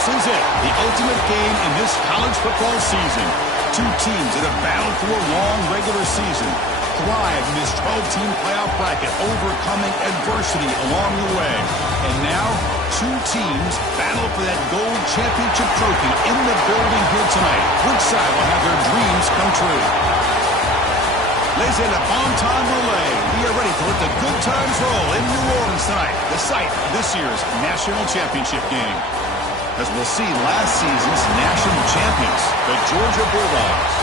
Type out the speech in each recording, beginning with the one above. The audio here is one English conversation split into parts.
This is it, the ultimate game in this college football season. Two teams that have battled through a long regular season, thrive in this 12-team playoff bracket, overcoming adversity along the way. And now, two teams battle for that gold championship trophy in the building here tonight. Which side will have their dreams come true? Ladies and gentlemen, bon temps relay. We are ready to let the good times roll in New Orleans tonight, the site of this year's national championship game. As we'll see, last season's national champions, the Georgia Bulldogs,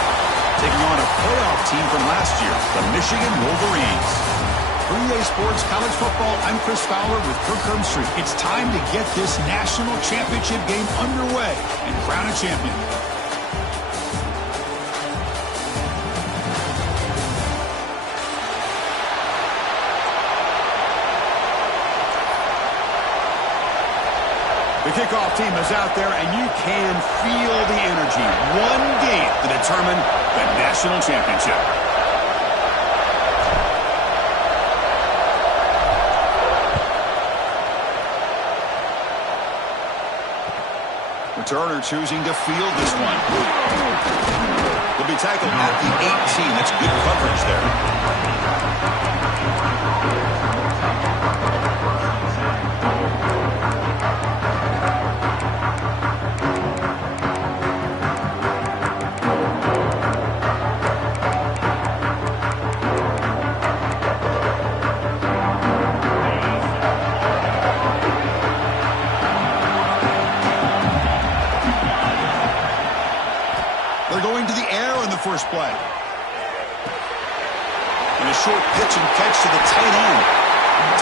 taking on a playoff team from last year, the Michigan Wolverines. For EA Sports College Football, I'm Chris Fowler with Kirk Herbstreit. It's time to get this national championship game underway and crown a champion. The kickoff team is out there, and you can feel the energy. One game to determine the national championship. Returner choosing to field this one. Will be tackled at the 18. That's good coverage there. First play. And a short pitch and catch to the tight end.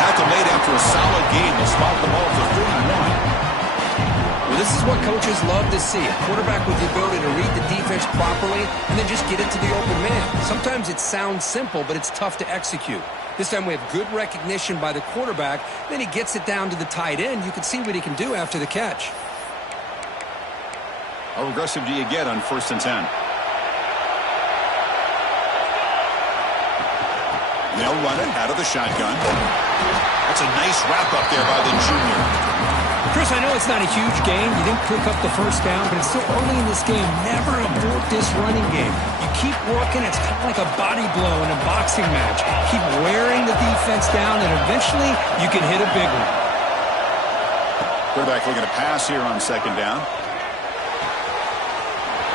Tackle made after a solid game. They'll spot the ball for 31. Well, this is what coaches love to see. A quarterback with the ability to read the defense properly and then just get it to the open man. Sometimes it sounds simple, but it's tough to execute. This time we have good recognition by the quarterback. Then he gets it down to the tight end. You can see what he can do after the catch. How aggressive do you get on 1st and 10? They'll run it out of the shotgun. That's a nice wrap-up there by the junior. Chris, I know it's not a huge gain. You didn't pick up the first down, but it's still early in this game. Never abort this running game. You keep working. It's kind of like a body blow in a boxing match. Keep wearing the defense down, and eventually you can hit a big one. Quarterback looking to pass here on 2nd down.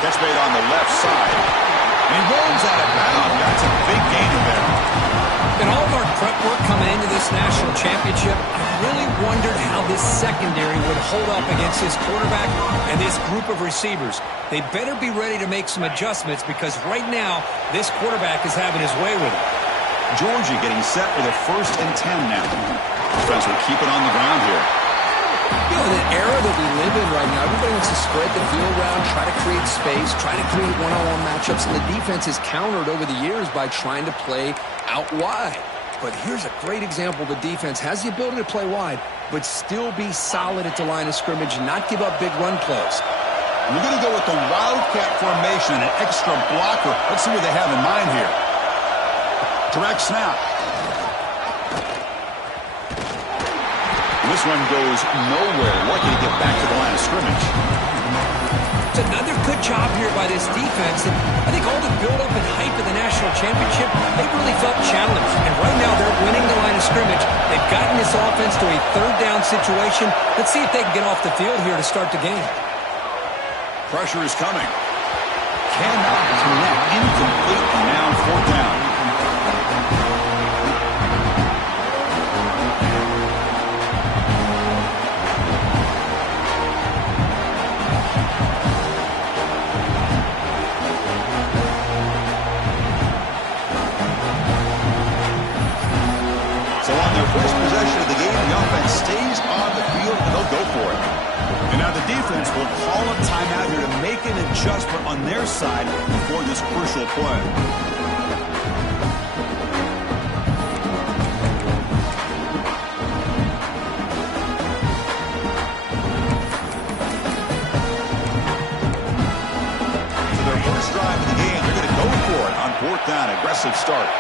Catch made on the left side. And he rolls out of bounds. That's a big gainer there. In all of our prep work coming into this national championship, I really wondered how this secondary would hold up against this quarterback and this group of receivers. They better be ready to make some adjustments because right now, this quarterback is having his way with it. Georgia getting set for the 1st and 10 now. Defense will keep it on the ground here. You know, in the era that we live in right now, everybody wants to spread the field around, try to create space, try to create one-on-one matchups, and the defense has countered over the years by trying to play out wide. But here's a great example. The defense has the ability to play wide, but still be solid at the line of scrimmage and not give up big run plays. We're going to go with the Wildcat formation, an extra blocker. Let's see what they have in mind here. Direct snap. This one goes nowhere. Lucky to get back to the line of scrimmage. It's another good job here by this defense. And I think all the build-up and hype of the national championship, they really felt challenged. And right now they're winning the line of scrimmage. They've gotten this offense to a 3rd down situation. Let's see if they can get off the field here to start the game. Pressure is coming. Cannot connect. Incomplete. And now 4th down. First possession of the game, the offense stays on the field, and they'll go for it. And now the defense will call a timeout here to make an adjustment on their side before this crucial play. So their first drive of the game, they're going to go for it on 4th down. Aggressive start.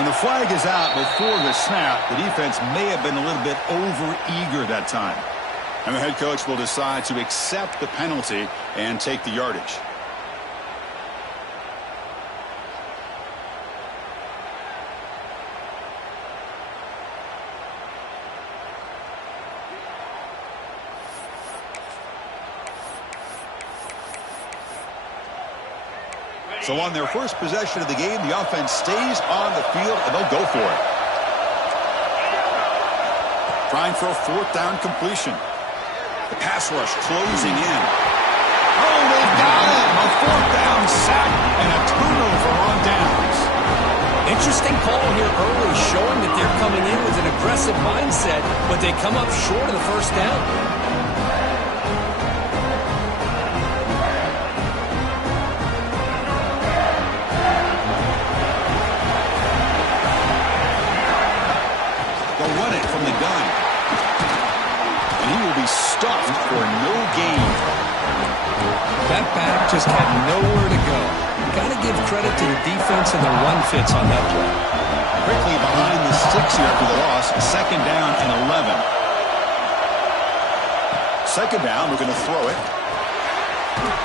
And the flag is out before the snap. The defense may have been a little bit over-eager that time. And the head coach will decide to accept the penalty and take the yardage. So on their first possession of the game, the offense stays on the field, and they'll go for it. Trying for a fourth down completion. The pass rush closing in. Oh, they've got him! A fourth down sack and a turnover on downs. Interesting call here early, showing that they're coming in with an aggressive mindset, but they come up short of the first down. Stuffed for no gain. That back just had nowhere to go. Got to give credit to the defense and the run fits on that play. Quickly behind the sticks here after the loss. Second down and 11. Second down, we're going to throw it.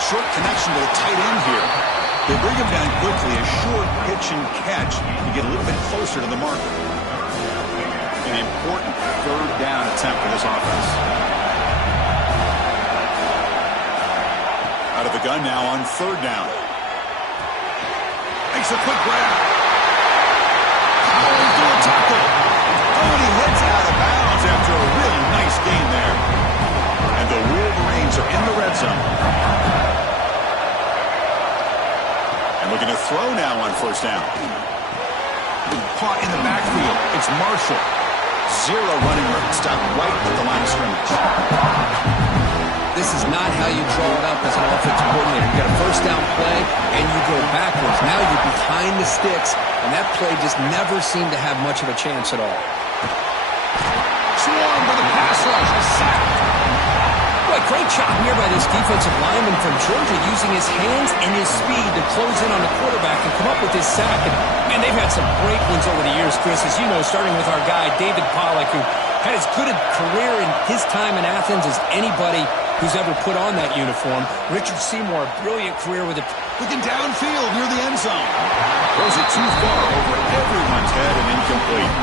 Short connection to the tight end here. They bring him down quickly. A short pitch and catch to get a little bit closer to the marker. An important third down attempt for this offense. Out of the gun now on third down. Makes a quick grab. Powers do a tackle. Oh, and he heads out of bounds after a really nice gain there. And the Wolverines are in the red zone. And looking to throw now on first down. Caught in the backfield. It's Marshall. Zero running room. Stop right at the line of scrimmage. This is not how you draw it up as an offensive coordinator. You got a first down play, and you go backwards. Now you're behind the sticks, and that play just never seemed to have much of a chance at all. Swarm for the pass rush. A sack. Boy, great job here by this defensive lineman from Georgia, using his hands and his speed to close in on the quarterback and come up with this sack. And, man, they've had some great ones over the years, Chris, as you know, starting with our guy, David Pollack, who had as good a career in his time in Athens as anybody who's ever put on that uniform. Richard Seymour, a brilliant career with it. Looking downfield near the end zone. Throws it too far over everyone's head and incomplete.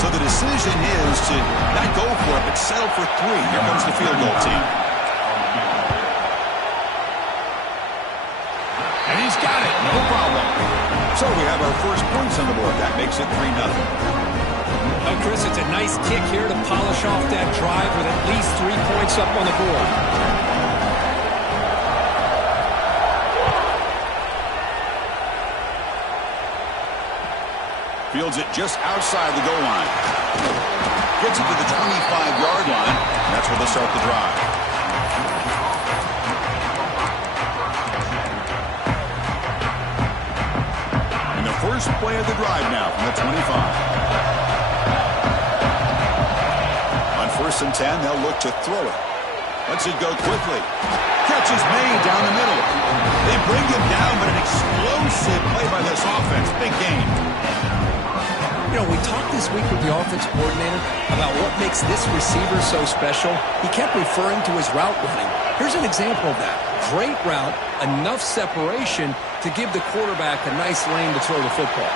So the decision is to not go for it, but settle for 3. Here comes the field goal team. And he's got it. No problem. So we have our first points on the board. That makes it 3-0. Chris, it's a nice kick here to polish off that drive with at least 3 points up on the board. Fields it just outside the goal line. Gets it to the 25-yard line. And that's where they'll start the drive. And the first play of the drive now from the 25. First and 10, they'll look to throw it. Lets it go quickly. Catch is made down the middle. They bring him down, but an explosive play by this offense. Big game. You know, we talked this week with the offensive coordinator about what makes this receiver so special. He kept referring to his route running. Here's an example of that. Great route, enough separation to give the quarterback a nice lane to throw the football.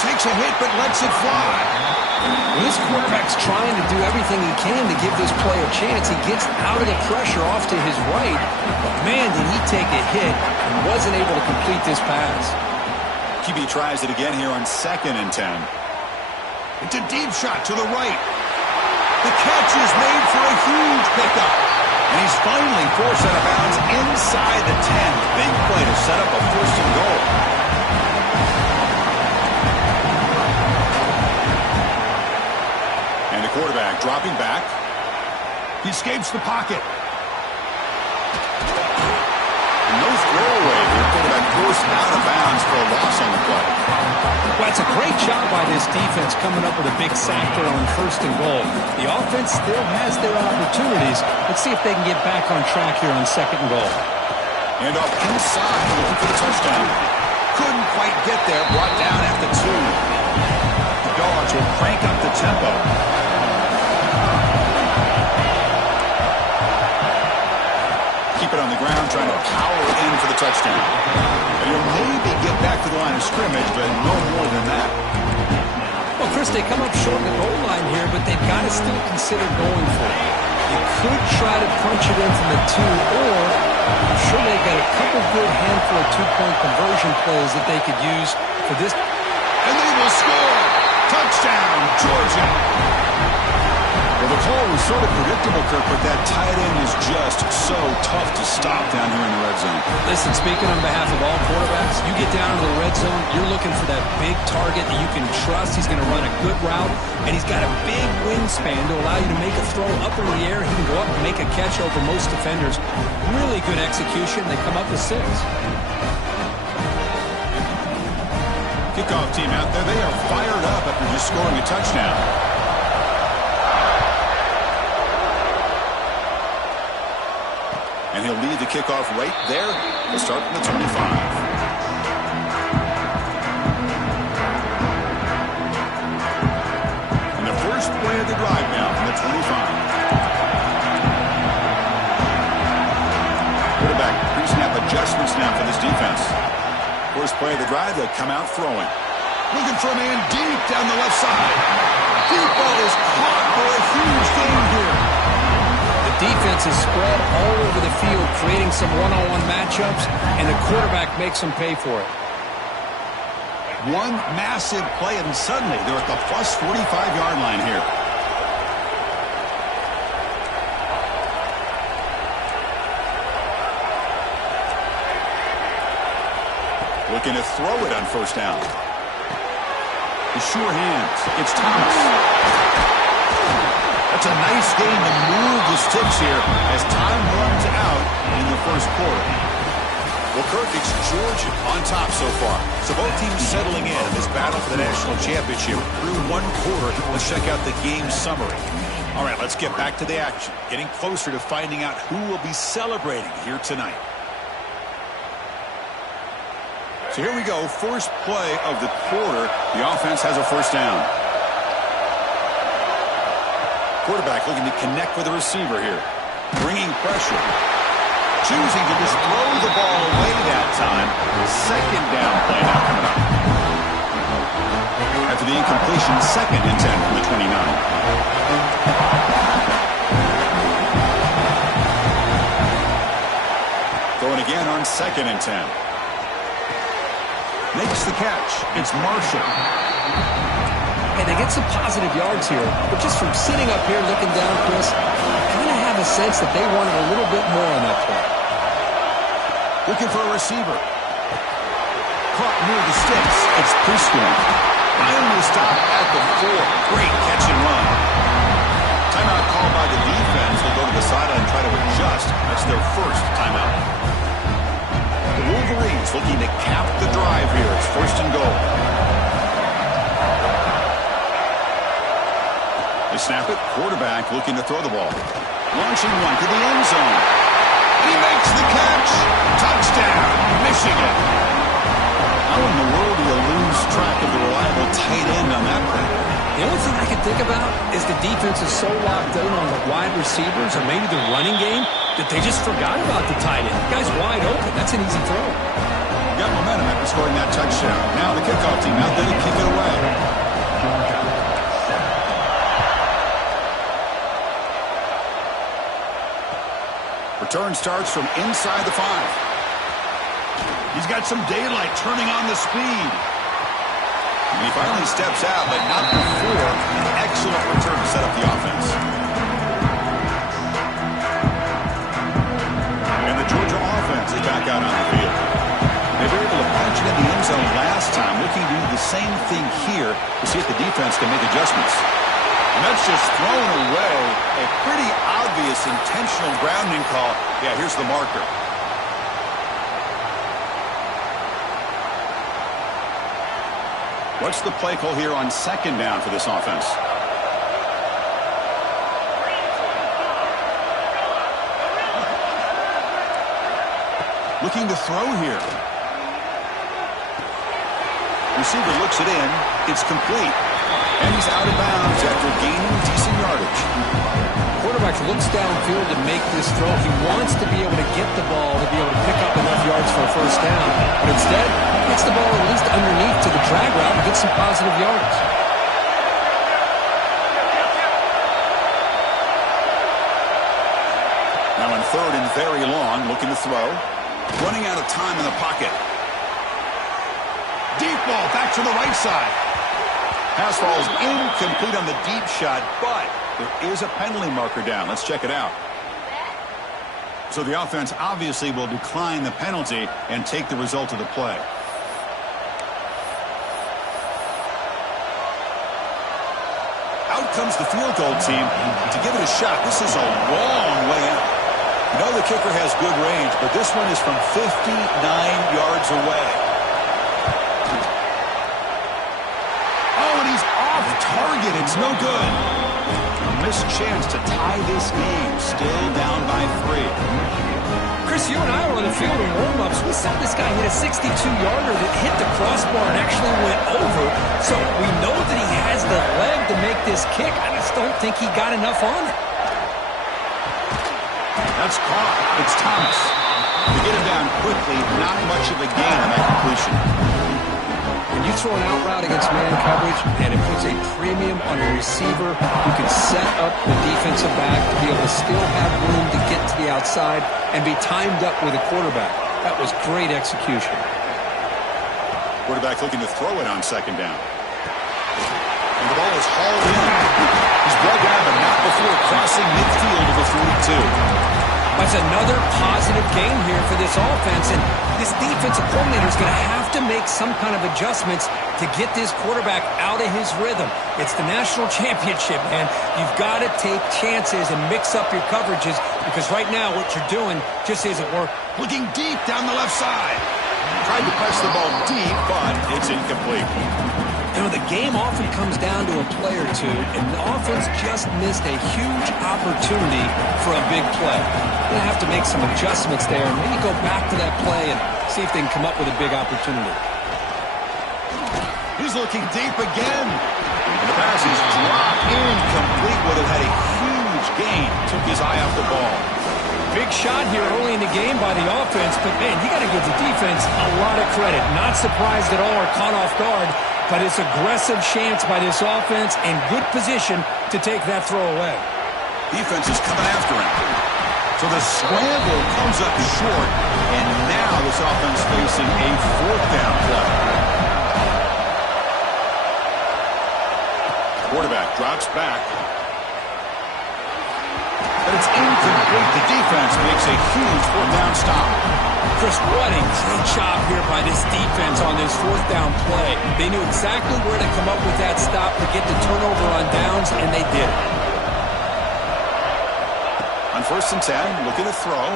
Takes a hit, but lets it fly. This quarterback's trying to do everything he can to give this play a chance. He gets out of the pressure off to his right, but man, did he take a hit and wasn't able to complete this pass. QB tries it again here on 2nd and 10. It's a deep shot to the right. The catch is made for a huge pickup. And he's finally forced out of bounds inside the 10. Big play to set up a first and goal. Quarterback dropping back. He escapes the pocket. No throwaway here. Quarterback forced out of bounds for a loss on the play. Well, it's a great job by this defense coming up with a big sack there on first and goal. The offense still has their opportunities. Let's see if they can get back on track here on 2nd and goal. And off inside, looking for the touchdown. Couldn't quite get there. Brought down at the 2. The Dogs will crank up the tempo. Keep it on the ground, trying to power in for the touchdown. And you'll maybe get back to the line of scrimmage, but no more than that. Well, Chris, they come up short of the goal line here, but they've got to still consider going for it. You could try to punch it in from the 2, or I'm sure they've got a couple good handful of two-point conversion plays that they could use for this. And they will score! Touchdown, Georgia! Well, the call was sort of predictable, Kirk, but that tight end is just so tough to stop down here in the red zone. Listen, speaking on behalf of all quarterbacks, you get down to the red zone, you're looking for that big target that you can trust. He's going to run a good route, and he's got a big wingspan to allow you to make a throw up in the air. He can go up and make a catch over most defenders. Really good execution. They come up with 6. Kickoff team out there. They are fired up after just scoring a touchdown. And he'll lead the kickoff right there. We'll start from the 25. And the first play of the drive now from the 25. Quarterback pre-snap adjustments now for this defense. First play of the drive, they'll come out throwing. Looking for a man deep down the left side. Deep ball is caught for a huge gain here. Defense is spread all over the field, creating some one-on-one matchups, and the quarterback makes them pay for it. One massive play, and suddenly they're at the plus 45-yard line here. Looking to throw it on first down. The sure hands. It's Thomas. That's a nice game to move the sticks here as time runs out in the first quarter. Well, Kirk, it's Georgia on top so far. So both teams settling in this battle for the national championship through one quarter. Let's check out the game summary. All right, let's get back to the action. Getting closer to finding out who will be celebrating here tonight. So here we go. First play of the quarter. The offense has a first down. Quarterback looking to connect with the receiver here. Bringing pressure. Choosing to just throw the ball away that time. Second down play now coming up. After the incompletion, 2nd and 10 from the 29. Throwing again on 2nd and 10. Makes the catch. It's Marshall. And they get some positive yards here, but just from sitting up here looking down, Chris, I kind of have a sense that they wanted a little bit more on that play. Looking for a receiver. Caught near the sticks. It's Preston. Finally stopped at the 4. Great catch and run. Timeout called by the defense. They'll go to the sideline and try to adjust. That's their first timeout. The Wolverines looking to cap the drive here. It's 1st and goal. They snap it. Quarterback looking to throw the ball. Launching one to the end zone. He makes the catch. Touchdown, Michigan. How in the world do you lose track of the reliable tight end on that play? The only thing I can think about is the defense is so locked in on the wide receivers or maybe the running game that they just forgot about the tight end. The guy's wide open. That's an easy throw. Got momentum after scoring that touchdown. Now the kickoff team out there to kick it away. Return starts from inside the 5. He's got some daylight turning on the speed. And he finally steps out, but not before an excellent return to set up the offense. And the Georgia offense is back out on the field. They were able to punch it in the end zone last time, looking to do the same thing here to see if the defense can make adjustments. And that's just thrown away. A pretty obvious intentional grounding call. Yeah, here's the marker. What's the play call here on 2nd down for this offense? Looking to throw here. Receiver looks it in. It's complete. And he's out of bounds after gaining decent yardage. Quarterback looks downfield to make this throw. He wants to be able to get the ball to be able to pick up enough yards for a first down. But instead, he gets the ball at least underneath to the drag route and gets some positive yards. Now on 3rd and very long, looking to throw. Running out of time in the pocket. Deep ball back to the right side. Pass falls incomplete on the deep shot, but there is a penalty marker down. Let's check it out. So the offense obviously will decline the penalty and take the result of the play. Out comes the field goal team to give it a shot. This is a long way out. You know the kicker has good range, but this one is from 59 yards away. Oh, and he's off target. It's no good. A missed chance to tie this game. Still down by 3. Chris, you and I were on the field in warm-ups. We saw this guy hit a 62-yarder that hit the crossbar and actually went over. So we know that he has the leg to make this kick. I just don't think he got enough on it. That's caught. It's Thomas. To get him down quickly, not much of a gain on that completion. When you throw an out route against man coverage, and it puts a premium on a receiver who can set up the defensive back to be able to still have room to get to the outside and be timed up with a quarterback. That was great execution. Quarterback looking to throw it on 2nd down. And the ball is hauled in. He's brought down, but not before crossing midfield of the 42. That's another positive game here for this offense, and this defensive coordinator is going to have to make some kind of adjustments to get this quarterback out of his rhythm. It's the national championship, man. You've got to take chances and mix up your coverages because right now what you're doing just isn't working. Looking deep down the left side. Tried to press the ball deep, but it's incomplete. You know, the game often comes down to a play or two, and the offense just missed a huge opportunity for a big play. They're going to have to make some adjustments there and maybe go back to that play and see if they can come up with a big opportunity. He's looking deep again. The pass is dropped incomplete. Would have had a huge gain. Took his eye off the ball. Big shot here early in the game by the offense, but, man, you got to give the defense a lot of credit. Not surprised at all or caught off guard, but it's aggressive chance by this offense and good position to take that throw away. Defense is coming after him. So the scramble comes up short, and now this offense facing a 4th down play. Quarterback drops back. But it's incomplete. The defense makes a huge 4th down stop. Chris, what a great job here by this defense on this 4th down play. They knew exactly where to come up with that stop to get the turnover on downs, and they did it. On 1st and 10, looking to throw.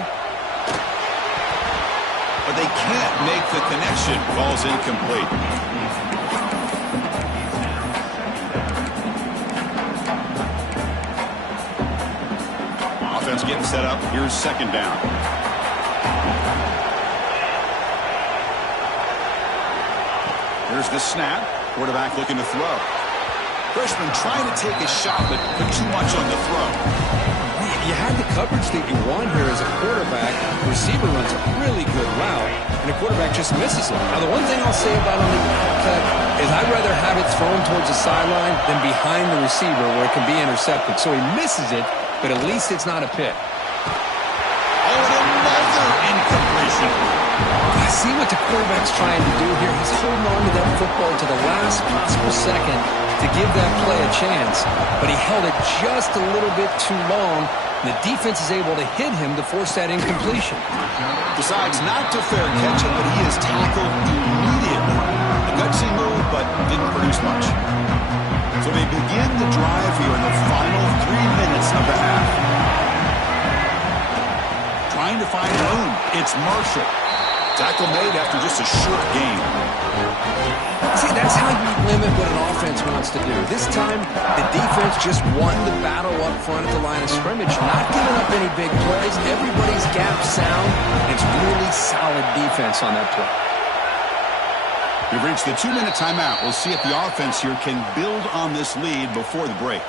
But they can't make the connection. Ball's incomplete. Offense getting set up. Here's 2nd down. Here's the snap. Quarterback looking to throw. Freshman trying to take a shot, but put too much on the throw. You had the coverage that you want here as a quarterback. The receiver runs a really good route, and the quarterback just misses it. Now, the one thing I'll say about on the cut is I'd rather have it thrown towards the sideline than behind the receiver where it can be intercepted. So he misses it, but at least it's not a pick. Oh, and another incompletion. I see what the quarterback's trying to do here. He's holding on to that football to the last possible second to give that play a chance, but he held it just a little bit too long. The defense is able to hit him to force that incompletion. Decides not to fair catch it, but he is tackled immediately. A gutsy move, but didn't produce much. So they begin the drive here in the final 3 minutes of the half. Trying to find room. It's Marshall. Tackle made after just a short gain. See, that's how you limit what an offense wants to do. This time, the defense just won the battle up front at the line of scrimmage, not giving up any big plays. Everybody's gap sound. It's really solid defense on that play. We've reached the 2-minute timeout. We'll see if the offense here can build on this lead before the break.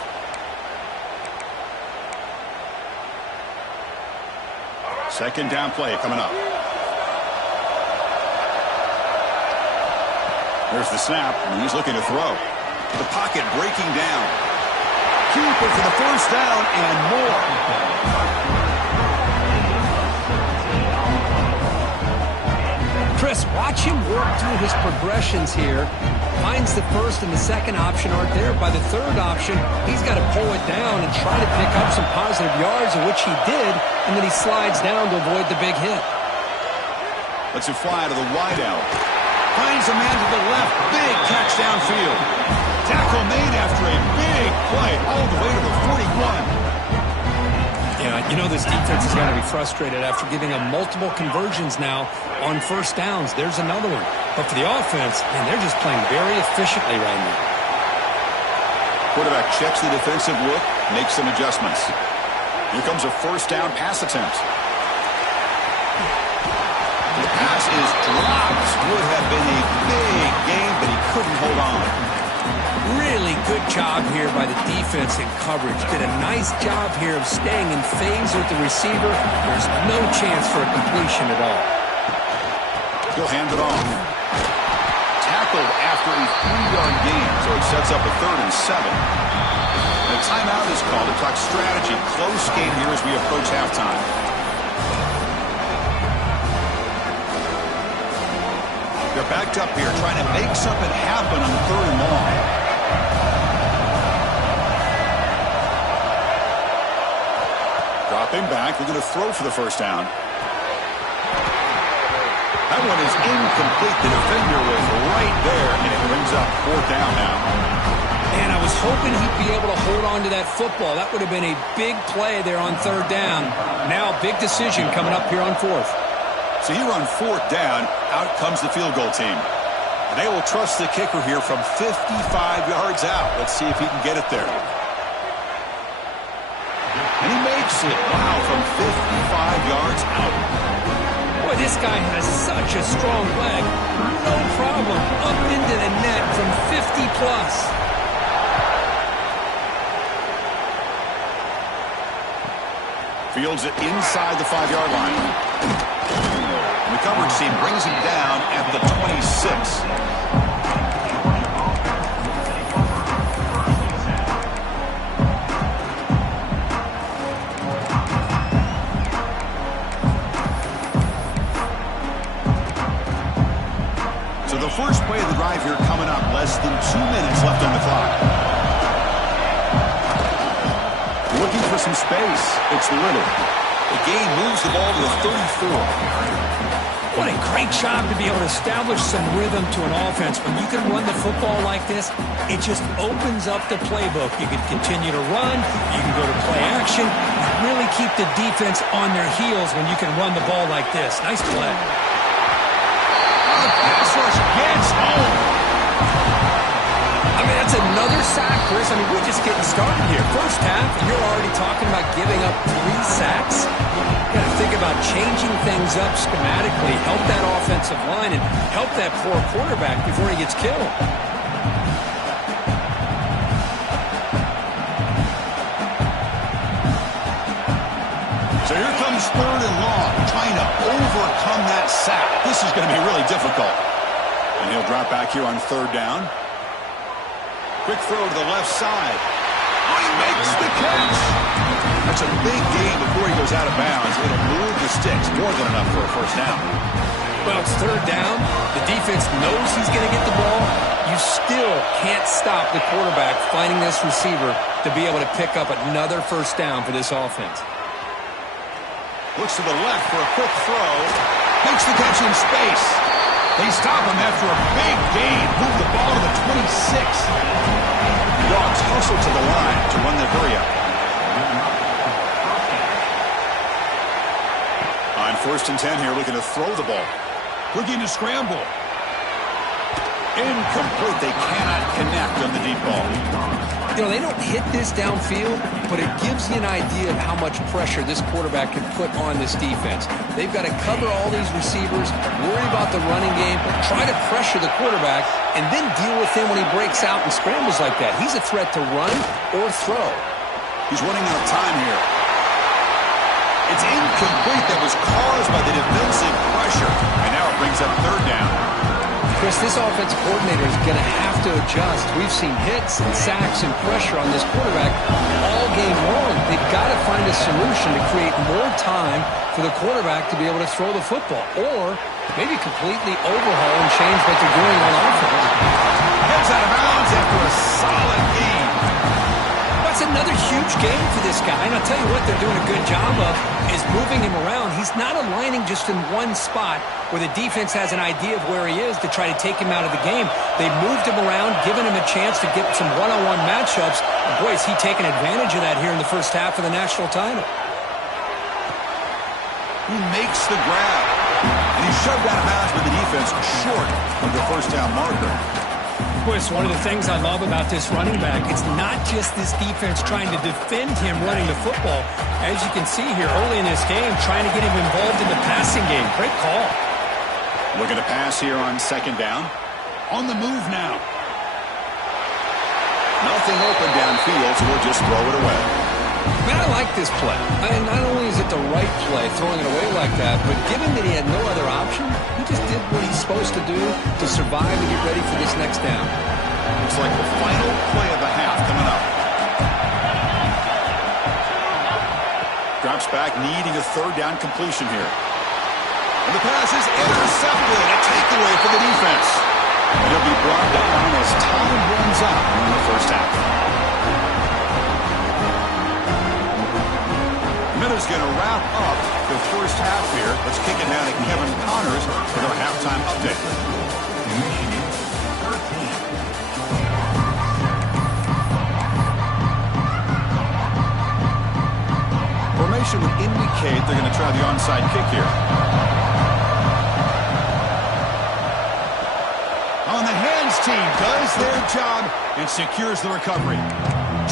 Second down play coming up. There's the snap, and he's looking to throw. The pocket breaking down. Cooper for the first down and more. Chris, watch him work through his progressions here. Finds the first and the second option aren't there. By the third option, he's got to pull it down and try to pick up some positive yards, which he did, and then he slides down to avoid the big hit. Lets it fly to the wideout. Finds a man to the left. Big catch downfield. Tackle made after a big play all the way to the 41. Yeah, you know this defense has got to be frustrated after giving them multiple conversions now on first downs. There's another one. But for the offense, man, they're just playing very efficiently right now. Quarterback checks the defensive look, makes some adjustments. Here comes a first down pass attempt. The pass is dropped. Would have been a big gain, but he couldn't hold on. Really good job here by the defense in coverage. Did a nice job here of staying in phase with the receiver. There's no chance for a completion at all. He'll hand it off. Tackled after a 3-yard gain, so it sets up a 3rd and 7. And a timeout is called to talk strategy. Close game here as we approach halftime. They're backed up here, trying to make something happen on 3rd and long. Dropping back, they're going to throw for the first down. That one is incomplete. The defender was right there, and it brings up 4th down now. And I was hoping he'd be able to hold on to that football. That would have been a big play there on 3rd down. Now, big decision coming up here on 4th. So here on 4th down, out comes the field goal team. And they will trust the kicker here from 55 yards out. Let's see if he can get it there. And he makes it. Wow, from 55 yards out. Boy, this guy has such a strong leg. No problem. Up into the net from 50 plus. Fields it inside the 5-yard line. And the coverage team brings him down at the 26. First play of the drive here coming up. Less than 2 minutes left on the clock. Looking for some space. It's Little. The game moves the ball to the 34. What a great job to be able to establish some rhythm to an offense. When you can run the football like this, it just opens up the playbook. You can continue to run. You can go to play action. You really keep the defense on their heels when you can run the ball like this. Nice play. Pass rush gets home. I mean, that's another sack, Chris. I mean, we're just getting started here. First half, and you're already talking about giving up 3 sacks. You got to think about changing things up schematically, help that offensive line, and help that poor quarterback before he gets killed. So here comes 3rd and long, trying to overcome that sack. This is going to be really difficult. And he'll drop back here on 3rd down. Quick throw to the left side. Oh, he makes the catch. That's a big gain before he goes out of bounds. It'll move the sticks. More than enough for a first down. Well, it's 3rd down. The defense knows he's going to get the ball. You still can't stop the quarterback finding this receiver to be able to pick up another first down for this offense. Looks to the left for a quick throw. Makes the catch in space. They stop him after a big gain. Move the ball to the 26. The Dogs hustle to the line to run the hurry up. On 1st and 10 here, looking to throw the ball. Looking to scramble. Incomplete. They cannot connect on the deep ball. You know, they don't hit this downfield, but it gives you an idea of how much pressure this quarterback can put on this defense. They've got to cover all these receivers, worry about the running game, try to pressure the quarterback, and then deal with him when he breaks out and scrambles like that. He's a threat to run or throw. He's running out of time here. It's incomplete. That was caused by the defensive pressure. And now it brings up third down. Chris, this offensive coordinator is going to have to adjust. We've seen hits and sacks and pressure on this quarterback all game long. They've got to find a solution to create more time for the quarterback to be able to throw the football, or maybe completely overhaul and change what they're doing on offense. Heads out of bounds after a solid gain. That's another huge game for this guy, and I'll tell you what they're doing a good job of is moving him around. He's not aligning just in one spot where the defense has an idea of where he is to try to take him out of the game. They've moved him around, given him a chance to get some one-on-one matchups. And boy, is he taking advantage of that here in the first half of the national title. He makes the grab, and he's shoved out of bounds by the defense short of the first down marker. Boy, it's one of the things I love about this running back. It's not just this defense trying to defend him running the football. As you can see here early in this game, trying to get him involved in the passing game. Great call. Looking to pass here on second down. On the move now. Nothing open downfield, so we'll just throw it away. Man, I like this play. Not only is it the right play, throwing it away like that, but given that he had no other option, he just did what he's supposed to do to survive and get ready for this next down. Looks like the final play of the half coming up. Drops back, needing a third down completion here. And the pass is intercepted. A takeaway for the defense. And it'll be brought down as time runs out in the first half. Miller's going to wrap up the first half here. Let's kick it down to Kevin Connors with our halftime update. Formation would indicate they're going to try the onside kick here. On the hands team does their job and secures the recovery.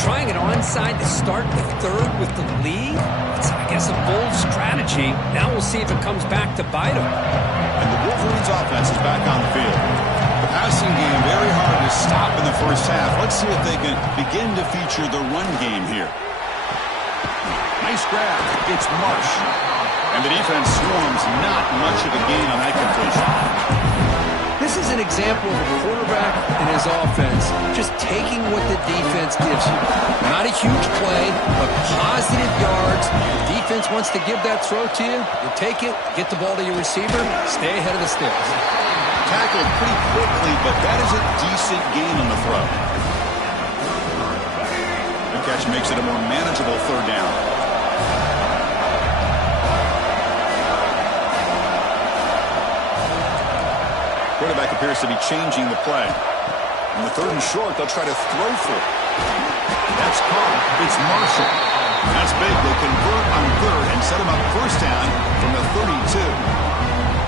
Trying it onside to start the third with the lead? It's, I guess, a bold strategy. Now we'll see if it comes back to bite them. And the Wolverines offense is back on the field. The passing game very hard to stop in the first half. Let's see if they can begin to feature the run game here. Nice grab. It's Marsh. And the defense swarms. Not much of a gain on that completion. This is an example of a quarterback and his offense just taking what the defense gives you. Not a huge play, but positive yards. The defense wants to give that throw to you. You take it, get the ball to your receiver, stay ahead of the sticks. Tackled pretty quickly, but that is a decent gain on the throw. The catch makes it a more manageable third down. Quarterback appears to be changing the play. On the third and short, they'll try to throw for it. That's caught. It's Marshall. That's big. They convert on third and set him up first down from the 32.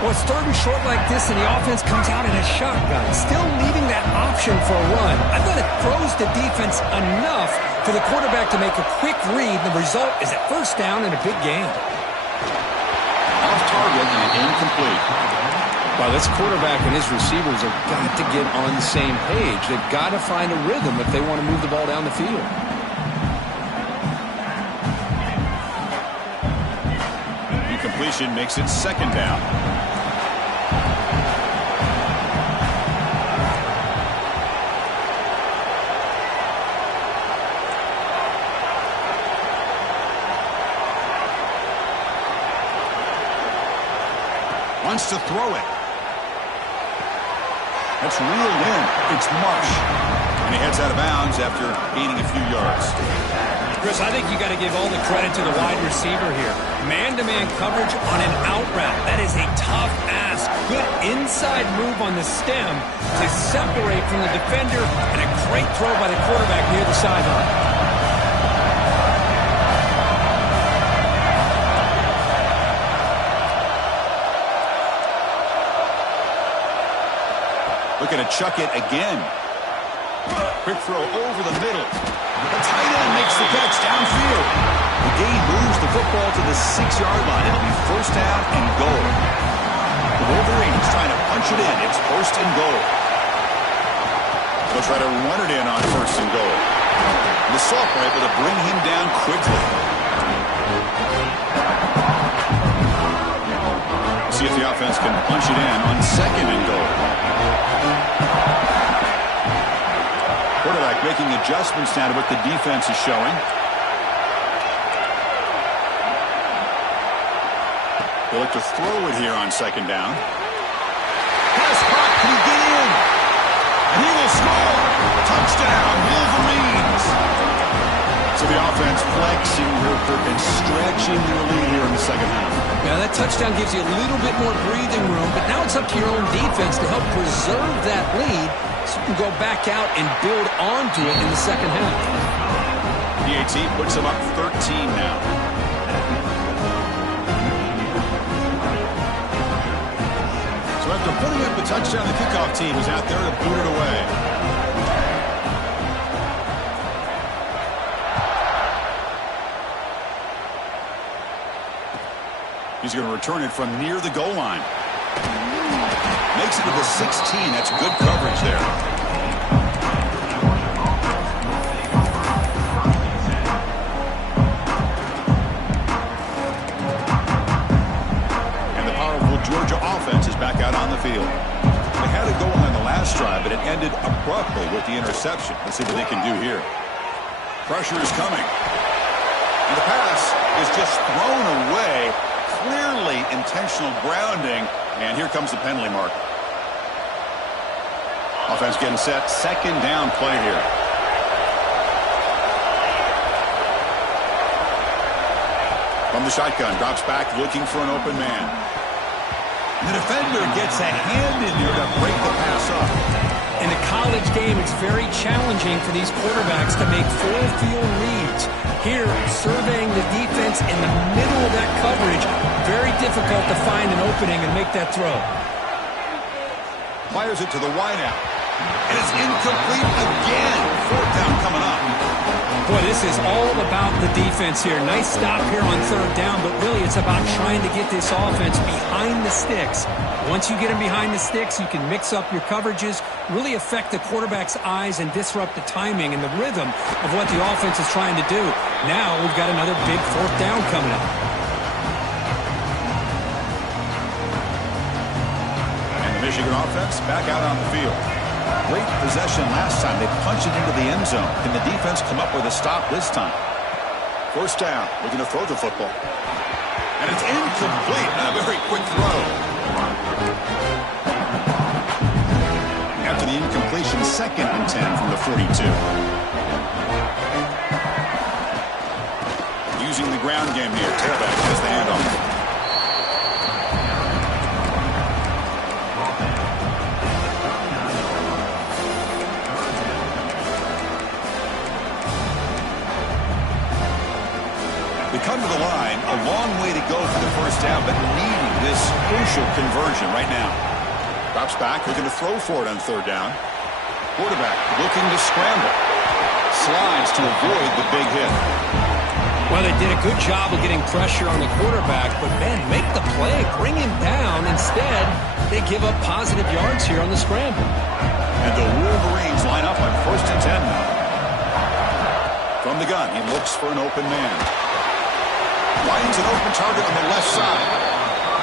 Well, it's third and short like this, and the offense comes out in a shotgun, still leaving that option for a run. I thought it throws the defense enough for the quarterback to make a quick read. The result is a first down and a big gain. Off target and incomplete. Well, this quarterback and his receivers have got to get on the same page. They've got to find a rhythm if they want to move the ball down the field. Incompletion makes it second down. Wants to throw it. That's reeled in. It's Marsh. And he heads out of bounds after gaining a few yards. Chris, I think you got to give all the credit to the wide receiver here. Man-to-man coverage on an out route. That is a tough ask. Good inside move on the stem to separate from the defender, and a great throw by the quarterback near the sideline. Looking to chuck it again. Quick throw over the middle. The tight end makes the catch downfield. The gain moves the football to the 6-yard line. It'll be first down and goal. The Wolverines trying to punch it in. It's first and goal. They'll try to run it in on first and goal. The sophomore able to bring him down quickly. See if the offense can punch it in on second and goal. Quarterback making adjustments now to what the defense is showing. They look to throw it here on second down. Pass caught. Can he get in? And he will score. Touchdown, Wolverines. So the offense flexing real quick and stretching their lead here in the second half. Yeah, that touchdown gives you a little bit more breathing room, but now it's up to your own defense to help preserve that lead so you can go back out and build onto it in the second half. PAT puts them up 13 now. So after putting up the touchdown, the kickoff team is out there to boot it away. He's going to return it from near the goal line. Makes it to the 16. That's good coverage there. And the powerful Georgia offense is back out on the field. They had a goal line the last drive, but it ended abruptly with the interception. Let's see what they can do here. Pressure is coming. And the pass is just thrown away. Clearly intentional grounding, and here comes the penalty mark. Offense getting set. Second down play here. From the shotgun, drops back looking for an open man. And the defender gets a hand in there to break the pass up. In a college game, it's very challenging for these quarterbacks to make full field reads. Here, surveying the defense in the middle of that coverage, very difficult to find an opening and make that throw. Fires it to the wideout. And it's incomplete again. Fourth down coming up. Boy, this is all about the defense here. Nice stop here on third down, but really it's about trying to get this offense behind the sticks. Once you get them behind the sticks, you can mix up your coverages, really affect the quarterback's eyes and disrupt the timing and the rhythm of what the offense is trying to do. Now we've got another big fourth down coming up. And the Michigan offense back out on the field. Great possession last time. They punched it into the end zone. Can the defense come up with a stop this time? First down. Looking to throw the football. And it's incomplete. A very quick throw. After the incompletion, second and 10 from the 42. Using the ground game here. Tailback has the handoff. Come to the line, a long way to go for the first down, but needing this crucial conversion right now. Drops back, looking to throw for it on third down. Quarterback looking to scramble. Slides to avoid the big hit. Well, they did a good job of getting pressure on the quarterback, but man, make the play, bring him down. Instead, they give up positive yards here on the scramble. And the Wolverines line up on first and 10 now. From the gun, he looks for an open man. Finds an open target on the left side.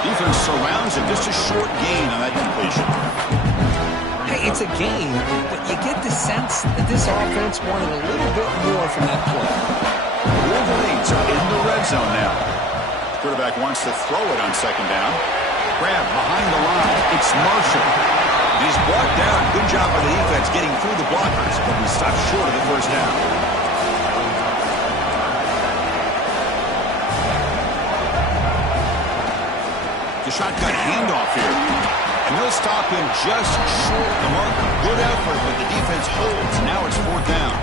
Defense surrounds him. Just a short gain on that completion. Hey, it's a gain, but you get the sense that this offense wanted a little bit more from that play. The Wolverines are in the red zone now. Quarterback wants to throw it on second down. Grab behind the line. It's Marshall. He's brought down. Good job by the defense getting through the blockers, but we stopped short of the first down. The shotgun handoff here. And they'll stop him just short of the mark. Good effort, but the defense holds. Now it's fourth down.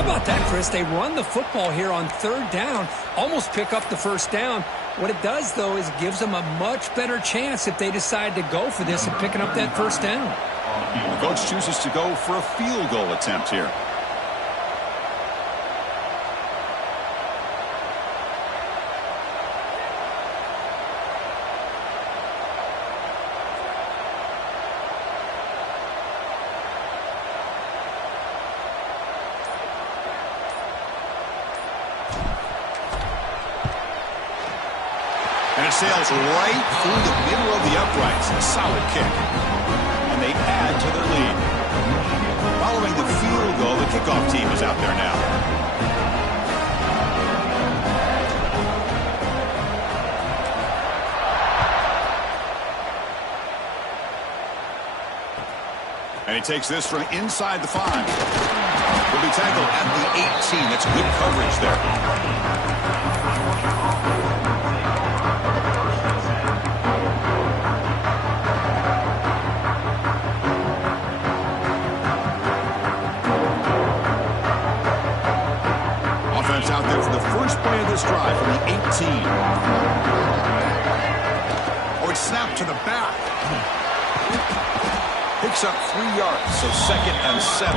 How about that, Chris? They run the football here on third down, almost pick up the first down. What it does, though, is it gives them a much better chance if they decide to go for this and picking up that first down. The coach chooses to go for a field goal attempt here. And it sails right through the middle of the uprights. A solid kick. And they add to their lead. Following the field goal, the kickoff team is out there now. And he takes this from inside the 5. Will be tackled at the 18. That's good coverage there. Out there for the first play of this drive from the 18. Oh, it's snapped to the back. Picks up 3 yards, so 2nd and 7.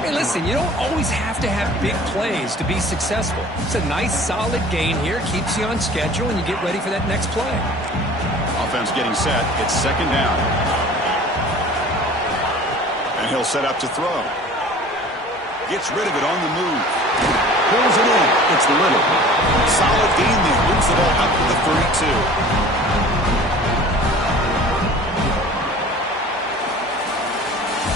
Hey, listen, you don't always have to have big plays to be successful. It's a nice, solid gain here. Keeps you on schedule, and you get ready for that next play. Offense getting set. It's 2nd down. And he'll set up to throw. Gets rid of it on the move. Pulls it in. It's Little. Solid gain there. Moves the ball up to the 32.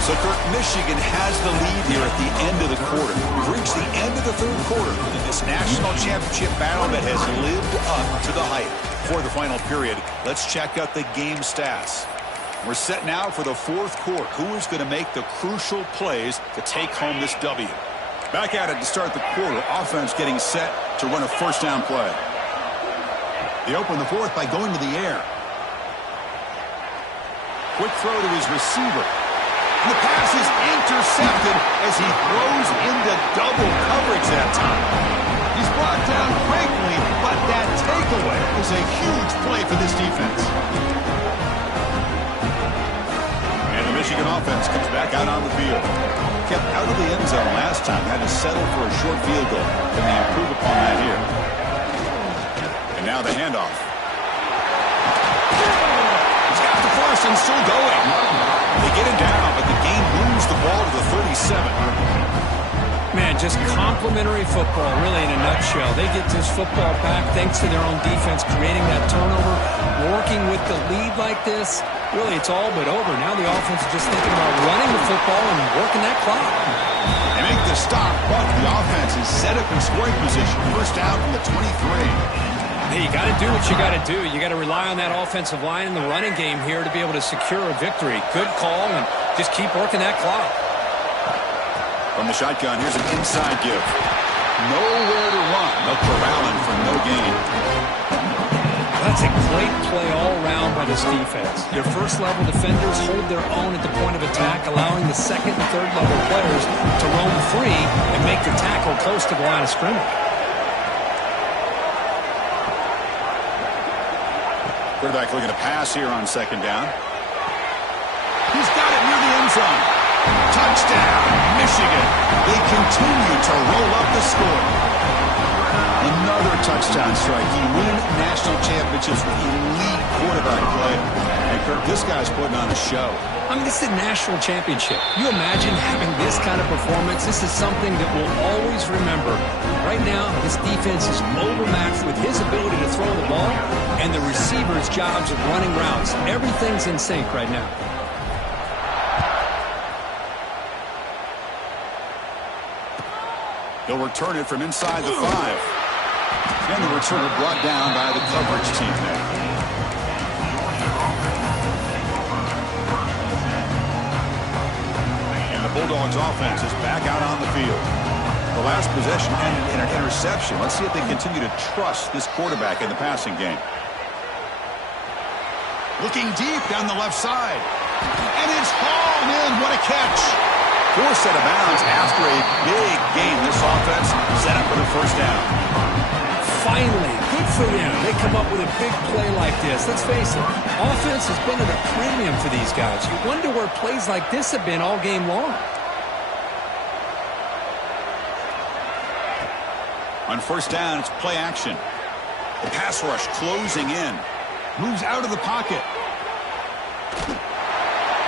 So, Kirk, Michigan has the lead here at the end of the quarter. We've reached the end of the third quarter in this national championship battle that has lived up to the hype. For the final period, let's check out the game stats. We're set now for the fourth quarter. Who is going to make the crucial plays to take home this W? Back at it to start the quarter. Offense getting set to run a first down play. They open the fourth by going to the air. Quick throw to his receiver. And the pass is intercepted as he throws into double coverage that time. He's brought down quickly, but that takeaway is a huge play for this defense. And the Michigan offense comes back out on the field. Kept out of the end zone last time. Had to settle for a short field goal. Can they improve upon that here? And now the handoff. He's got the first and still going. They get him down, but the game moves the ball to the 37. Man, just complimentary football, really, in a nutshell. They get this football back thanks to their own defense, creating that turnover, working with the lead like this. Really, it's all but over. Now the offense is just thinking about running the football and working that clock. They make the stop, but the offense is set up in scoring position. First down from the 23. Hey, you got to do what you got to do. You got to rely on that offensive line in the running game here to be able to secure a victory. Good call, and just keep working that clock. From the shotgun, here's an inside give. Nowhere to run. No corralling for no gain. That's a great play all around by this defense. Your first-level defenders hold their own at the point of attack, allowing the second and third-level players to roam free and make the tackle close to the line of scrimmage. Quarterback looking to pass here on 2nd down. He's got it near the end zone. Touchdown, Michigan. They continue to roll up the score. Another touchdown strike. You win national championships with elite quarterback play. And Kirk, this guy's putting on a show. I mean, this is a national championship. You imagine having this kind of performance? This is something that we'll always remember. Right now, this defense is overmatched with his ability to throw the ball and the receiver's jobs of running routes. Everything's in sync right now. He'll return it from inside the 5. And the returner brought down by the coverage team there. And the Bulldogs offense is back out on the field. The last possession ended in an interception. Let's see if they continue to trust this quarterback in the passing game. Looking deep down the left side. And it's hauled in. What a catch. Forced out of bounds after a big gain. This offense set up for the first down. Finally, good for them. They come up with a big play like this. Let's face it, offense has been at a premium for these guys. You wonder where plays like this have been all game long. On first down, it's play action. The pass rush closing in. Moves out of the pocket.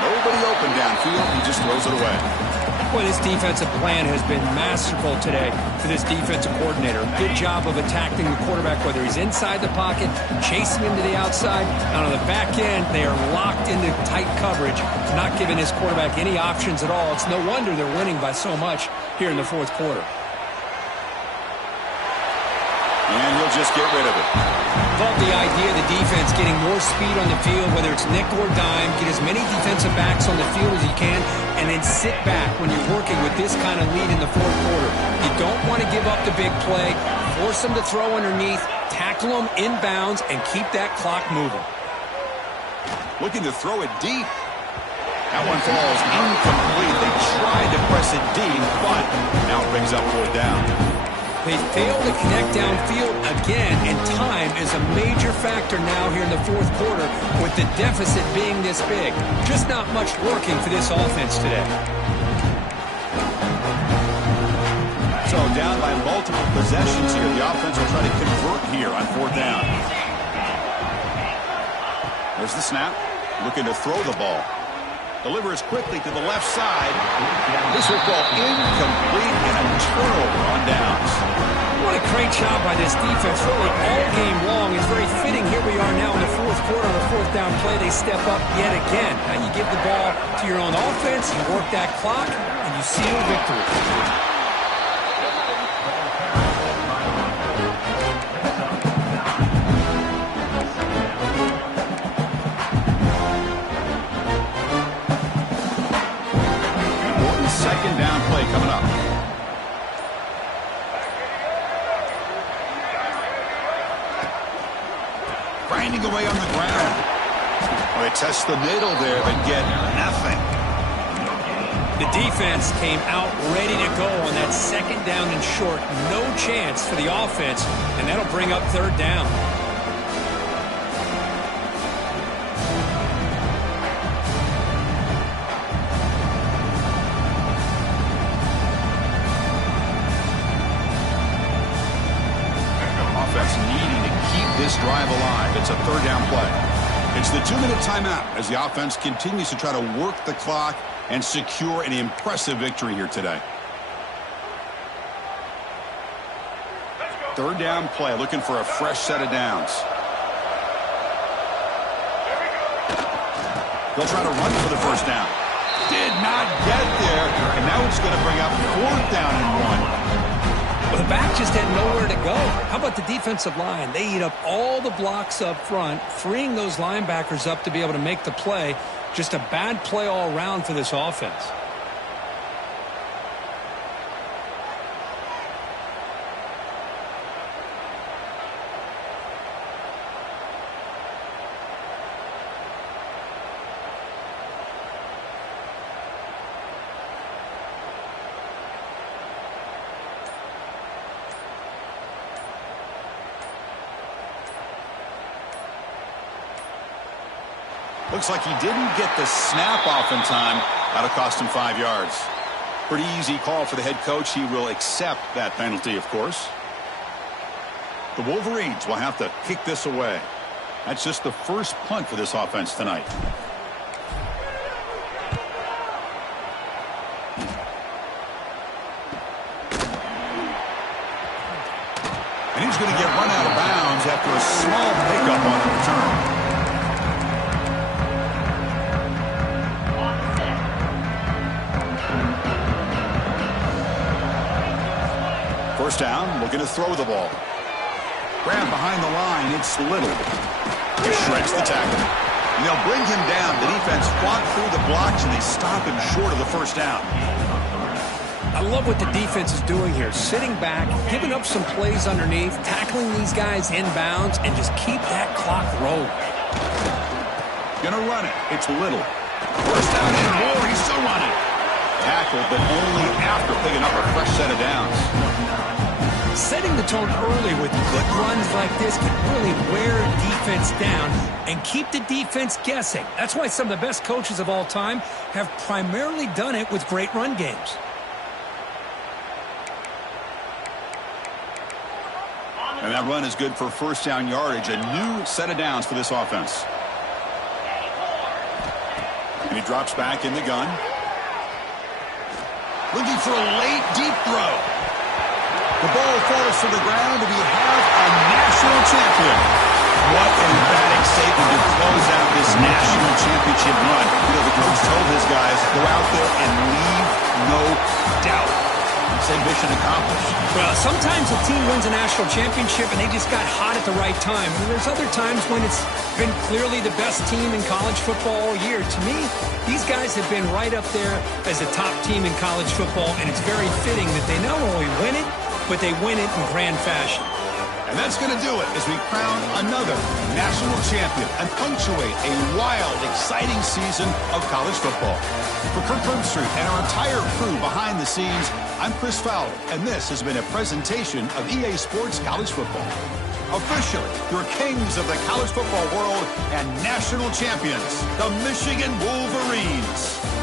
Nobody open downfield. He just throws it away. Boy, this defensive plan has been masterful today for this defensive coordinator. Good job of attacking the quarterback, whether he's inside the pocket, chasing him to the outside. And on the back end, they are locked into tight coverage, not giving his quarterback any options at all. It's no wonder they're winning by so much here in the fourth quarter. And he'll just get rid of it. Love the idea of the defense getting more speed on the field, whether it's nickel or dime, get as many defensive backs on the field as you can, and then sit back when you're working with this kind of lead in the fourth quarter. You don't want to give up the big play, force them to throw underneath, tackle them inbounds, and keep that clock moving. Looking to throw it deep. That one falls incomplete. They tried to press it deep, but now it brings up fourth down. They failed to connect downfield again, and time is a major factor now here in the fourth quarter with the deficit being this big. Just not much working for this offense today. So down by multiple possessions here. The offense will try to convert here on fourth down. There's the snap. Looking to throw the ball. Delivers quickly to the left side. This will fall incomplete and a turnover on downs. What a great job by this defense, really all game long. It's very fitting. Here we are now in the fourth quarter on the fourth down play. They step up yet again. Now you give the ball to your own offense, you work that clock, and you seal victory. Second down play coming up. Grinding away on the ground. Well, they test the middle there, but get nothing. The defense came out ready to go on that second down and short. No chance for the offense, and that'll bring up third down. Needing to keep this drive alive. It's a third down play. It's the 2-minute timeout as the offense continues to try to work the clock and secure an impressive victory here today. Third down play, looking for a fresh set of downs. They'll try to run for the first down. Did not get there, and now it's going to bring up fourth down and 1. Well, the back just had nowhere to go. How about the defensive line? They eat up all the blocks up front, freeing those linebackers up to be able to make the play. Just a bad play all around for this offense. Looks like he didn't get the snap off in time. That'll cost him 5 yards. Pretty easy call for the head coach. He will accept that penalty, of course. The Wolverines will have to kick this away. That's just the first punt for this offense tonight. And he's going to get run out of bounds after a small pickup on the return. First down, looking to throw the ball. Grab behind the line, it's Little. He shreds the tackle. And they'll bring him down. The defense fought through the blocks, and they stop him short of the first down. I love what the defense is doing here. Sitting back, giving up some plays underneath, tackling these guys inbounds, and just keep that clock rolling. Gonna run it. It's Little. First down and more. He's still running. Tackled, but only after picking up a fresh set of downs. Setting the tone early with good runs like this can really wear defense down and keep the defense guessing. That's why some of the best coaches of all time have primarily done it with great run games. And that run is good for first down yardage. A new set of downs for this offense. And he drops back in the gun. Looking for a late, deep throw. The ball falls to the ground, and we have a national champion. What an emphatic statement to close out this national championship run. You know, the coach told his guys, go out there and leave no doubt. Say mission accomplished. Well, sometimes a team wins a national championship and they just got hot at the right time. And there's other times when it's been clearly the best team in college football all year. To me, these guys have been right up there as the top team in college football, and it's very fitting that they not only win it, but they win it in grand fashion. And that's going to do it as we crown another national champion and punctuate a wild, exciting season of college football. For Kirk Herbstreit and our entire crew behind the scenes, I'm Chris Fowler, and this has been a presentation of EA Sports College Football. Officially, your kings of the college football world and national champions, the Michigan Wolverines.